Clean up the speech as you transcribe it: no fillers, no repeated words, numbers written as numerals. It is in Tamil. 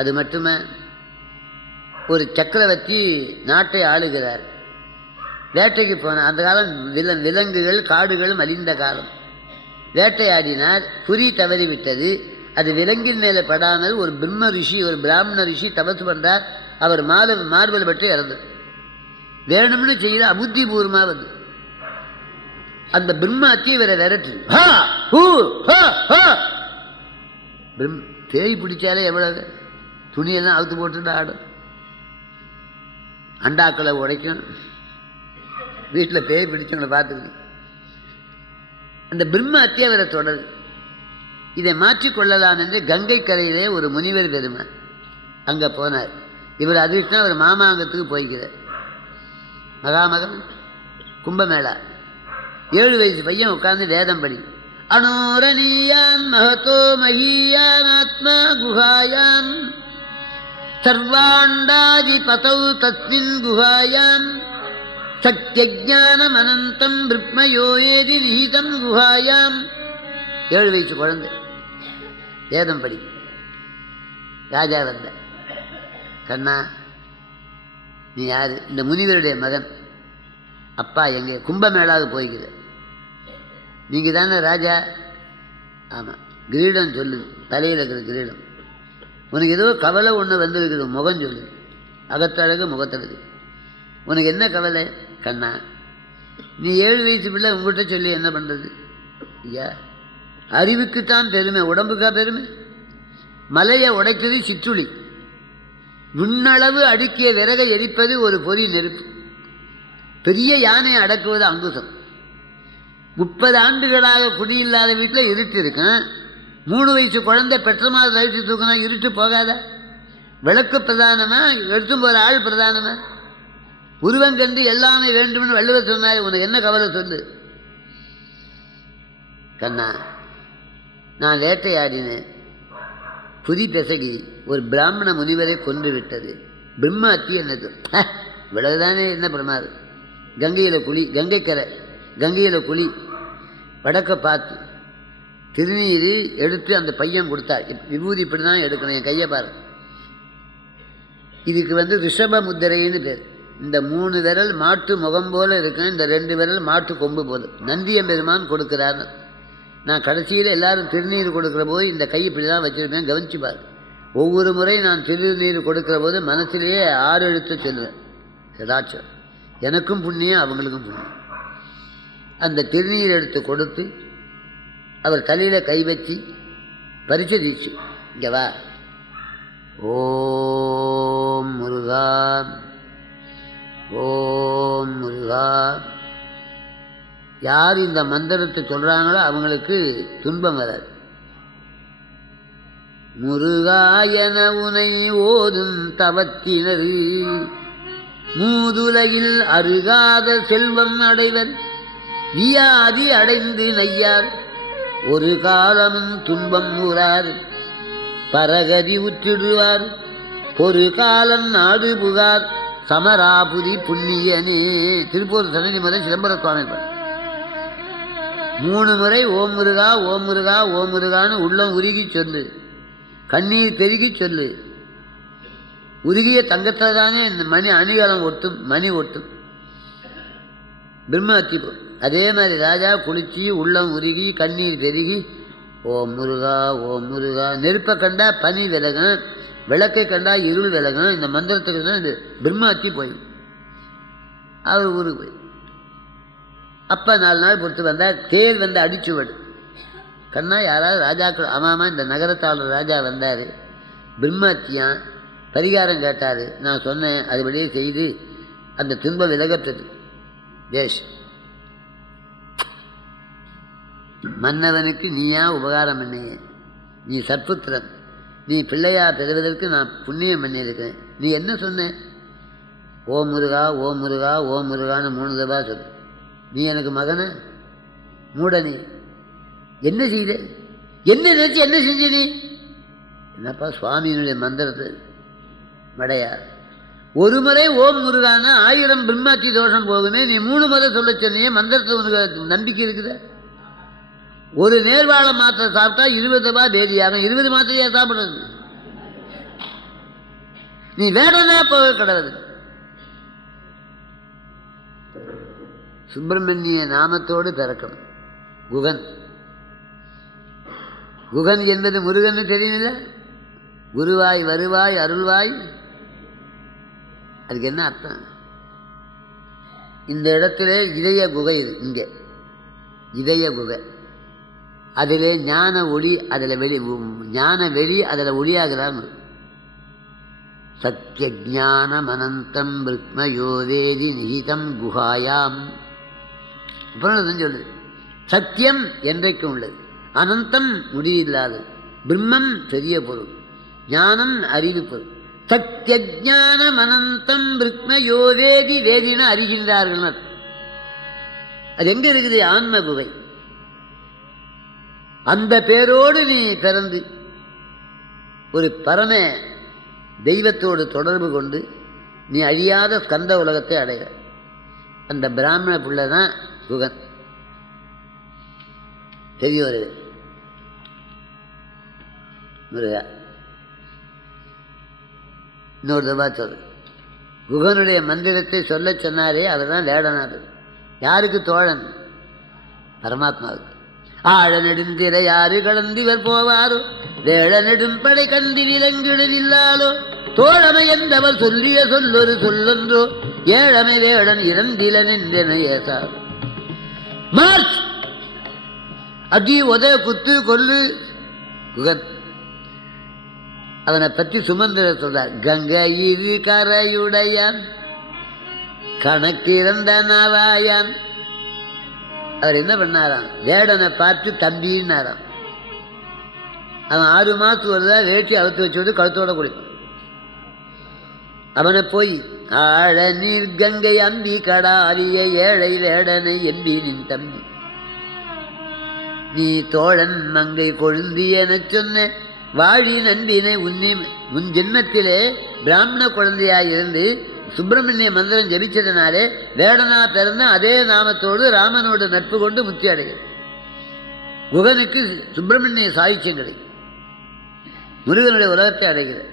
அது மட்டுமே ஒரு சக்கரவர்த்தி நாட்டை ஆளுகிறார். வேட்டைக்கு போனார். அந்த காலம் விலங்குகள் காடுகள் மலிந்த காலம். வேட்டையாடினார். குறி தவறிவிட்டது. அது விலங்கின் மேலே படாமல் ஒரு பிரம்ம ரிஷி, ஒரு பிராமண ரிஷி தபசு பண்றார். அவர் மார்பல் பற்றி இறந்தார். வேணும்னு செய்யல, அபுத்திபூர்வமா வந்து அந்த பிரம்மாத்தி இவரை விரட்டு. பேய் பிடிச்சாலே எவ்வளவு துணியெல்லாம் அவுத்து போட்டு ஆடும், அண்டாக்களை உடைக்கும். வீட்டில் பேய் பிடிச்சவங்களை பார்த்துக்கணும். அந்த பிரம்மாத்தி அவரை தொடரு. இதை மாற்றிக்கொள்ளலாம் என்று கங்கை கரையிலே ஒரு முனிவர் பெருமான் அங்கே போனார். இவர் அதிர்ஷ்டம் அவர் மாமாங்கத்துக்கு போய்கிறார். மகாமகம் கும்பமேளா. 7 வயசு பையன் உட்கார்ந்து வேதம் படி. அனோரணியான் மகதோ மஹீயான் ஆத்மா குஹாயான் சர்வாண்டாதி பதௌ தஸ்மின் குஹாயான் சத்யஜானம் அனந்தம் பிரம்மயோ ஏதி நிஹிதம் குஹாயாம். 7 வயசு குழந்தை வேதம் படி. ராஜா வந்த, கண்ணா நீ யாரு? இந்த முனிவருடைய மகன். அப்பா எங்கே? கும்பமேளாவுக்கு போய்கிற. நீங்க தானே ராஜா? ஆமா. கிரீடம் சொல்லு, தலையில் இருக்கிற கிரீடம். உனக்கு ஏதோ கவலை ஒன்று வந்துருக்குது, முகம் சொல்லு. அகத்தழகு முகத்தழகு. உனக்கு என்ன கவலை? கண்ணா நீ 7 வயசு பிள்ளை, உங்கள்கிட்ட சொல்லி என்ன பண்றது? ஐயா, அறிவுக்குத்தான் பெருமை, உடம்புக்கா பெருமை? மலையை உடைத்தது சிற்றுளி, விண்ணளவு அடுக்கிய விறகை எரிப்பது ஒரு பொறி நெருப்பு, பெரிய யானையை அடக்குவது அங்குசம். 30 ஆண்டுகளாக குடியில்லாத வீட்டில் இருட்டு இருக்கும். 3 வயசு குழந்தை பெற்ற மாதிரி ரைட்டு தூக்கினா இருட்டு போகாத? விளக்கு பிரதானமா, எடுத்தும் போகிற ஆள் பிரதானமா? உருவங்கண்டு எல்லாமே வேண்டும்னு வள்ளுவர் சொன்னார். உனக்கு என்ன கவலை சொல்லு? கண்ணா நான் வேட்டையாடினேன். புதி பெசகி ஒரு பிராமண முனிவரை கொன்று விட்டது. பிரம்மாத்தி என்னது? இவ்வளவுதானே, என்ன பிரமாதம்? கங்கையில் குழி, கங்கைக்கரை, கங்கையில் குழி, வடக்க பார்த்து திருநீர் எடுத்து அந்த பையன் கொடுத்தார். விபூதி இப்படி தான் எடுக்கணும், என் கையை பாரு. இதுக்கு ரிஷப முத்திரைன்னு பேர். இந்த 3 விரல் மாட்டு முகம் போல இருக்கும், இந்த 2 விரல் மாட்டு கொம்பு போதும். நந்தியம் பெருமான் கொடுக்கிறார். நான் கடைசியில் எல்லாரும் திருநீர் கொடுக்குற போது இந்த கை இப்படி தான் வச்சிருப்பேன், கவனிச்சு பாரு. ஒவ்வொரு முறை நான் திருநீர் கொடுக்கிற போது மனசிலேயே 6 எழுத்து சொல்லுவேன். சதாட்சம். எனக்கும் புண்ணியம், அவங்களுக்கும் புண்ணியம். அந்த திருநீர் எடுத்து கொடுத்து அவர் தலையில கை வச்சு பரிசு தீச்சு, இங்க வா, ஓம் முருகா, ஓம் முருகா. யார் இந்த மந்திரத்தை சொல்றாங்களோ அவங்களுக்கு துன்பம் வராது. முருகாயன உனை ஓதும் தவத்தினர் மூதுலகில் அருகாத செல்வம் அடைவர், வியாதி அடைந்து நையார் ஒரு காலமும் துன்பம் ஊரார், பரகதி உற்றிடுவார் ஒரு காலம் நாடு புகார், சமராபுரி புண்ணியனே. திருப்பூர் சன்னதி முதல் சிதம்பர சுவாமி 3 முறை ஓம் முருகா, ஓம் முருகா, ஓம் முருகான்னு உள்ளம் உருகி சொல்லு, கண்ணீர் பெருகி சொல்லு. உருகிய தங்கத்தை தானே இந்த மணி அணிகலம் ஒட்டும், மணி ஒட்டும். பிரம்மஹத்தி போ. அதே மாதிரி ராஜா குளிச்சு உள்ளம் உருகி கண்ணீர் பெருகி ஓம் முருகா, ஓம் முருகா. நெருப்பை கண்டா பனி விலகும், விளக்கை கண்டா இருள் விலகும். இந்த மந்திரத்துக்கு தான் இந்த பிரம்மஹத்தி போய் அவர் ஊருக்கு போய் அப்போ 4 நாள் பொறுத்து வந்தார். தேர் அடிச்சுவடு. கண்ணா யாராவது ராஜாக்கள்? ஆமாமா, இந்த நகரத்தாளர் ராஜா வந்தார், பிரம்மஹத்தியான், பரிகாரம் கேட்டார். நான் சொன்னேன், அதுபடியே செய்து அந்த துன்பம் விலகப்பட்டது. தேஷ் மன்னவனுக்கு நீயா உபகாரம் பண்ணிய, நீ சற்புத்திரன், நீ பிள்ளையா பெறுவதற்கு நான் புண்ணியம் பண்ணியிருக்கிறேன். நீ என்ன சொன்ன? ஓம் முருகா, ஓம் முருகா, ஓம் முருகான்னு 3 தடவை சொல்லு. நீ எனக்கு மகன மூடனி என்ன செய்த? என்ன நினைச்சு என்ன செஞ்ச நீ? என்னப்பா சுவாமியினுடைய மந்திரத்தை மடையா? ஒரு முறை ஓம் முருகான 1000 பிரம்மாத்தி தோஷம் போகுமே. நீ 3 முறை சொல்ல சொன்னியே, மந்திரத்தை உனக்கு நம்பிக்கை இருக்குத? ஒரு நேர்வாழ மாத்திரை சாப்பிட்டா 20 ரூபாய் பேதியாகும். 20 மாத்திரையா சாப்பிடுறது? நீ வேடனா போக கடவுது. சுப்பிரமணிய நாமத்தோடு பிறக்கணும். குகன். குகன் என்பது முருகன் தெரியுமில்ல. குருவாய் வருவாய் அருள்வாய். அதுக்கு என்ன அர்த்தம்? இந்த இடத்துல இதய குகை இது. இங்கே இதய குகை. அதில் ஞான ஒளி, அதில் வெளி ஞான வெளி, அதில் ஒளியாகிறான். சத்திய ஜானம் அனந்தம் பிருத்மயோதேதி நிகிதம் குஹாயாம். அப்புறம் சொல்லுது, சத்தியம் என்றைக்கும் உள்ளது, அனந்தம் முடியில்லாதது, பிரம்மம் பெரிய பொருள், ஞானம் அறிவு பொருள். சத்திய ஜானம் அனந்தம் பிருத்மயோதேதி, வேதின அறிகின்றார்கள். அது எங்க இருக்குது? ஆன்ம குகை. அந்த பேரோடு நீ பிறந்து ஒரு பரம தெய்வத்தோடு தொடர்பு கொண்டு நீ அழியாத ஸ்கந்த உலகத்தை அடைய. அந்த பிராமண பிள்ளை தான் குகன். தெரியவர் முருகா. இன்னொரு தபா சொல்லு. குகனுடைய மந்திரத்தை சொல்ல சொன்னாரே அவர் தான் வேடநாதர். யாருக்கு தோழன்? பரமாத்மாவுக்கு. ஆழ நெடுந்திரை யாரு கலந்திவர் போவாரோ, வேள நெடும் படை கந்தி விலங்கிடலாலோ, தோழமை என்றவர் சொல்லிய சொல்லொரு சொல்லொன்றோ, ஏழமை வேடன் இரண்டிலன் என்றென ஏசார். மார்ச் அடி உத குத்து கொல்லு. குகன். அவனை பற்றி சுமந்திர சொல்றார். கங்கை இரு கரையுடையான், கணக்கிறந்த நவாயான். அவர் என்ன பண்ணாராம்? வேடனை பார்த்து தம்பின்னாராம். அவன் 6 மாசத்து வருதா வேட்டி அவுத்து வச்சு கழுத்தோட குடிப்பான். அவனை போய் ஆழ நீர் கங்கை அம்பி கடாரிய ஏழை வேடனை எம்பி நின் தம்பி, நீ தோழன் மங்கை கொழுந்தி என சொன்ன வாழி நண்பினை உன்னி முன் ஜென்மத்திலே பிராமண குழந்தையாயிருந்து சுப்பிரமணிய மந்திரம் ஜபிச்சதுனாலே வேடனா பிறந்த அதே நாமத்தோடு ராமனோடு நட்பு கொண்டு முத்தி அடைகிறது. குகனுக்கு சுப்பிரமணிய சாயுச்சியம் கிடைக்கும். முருகனுடைய உலகத்தை அடைகிறது.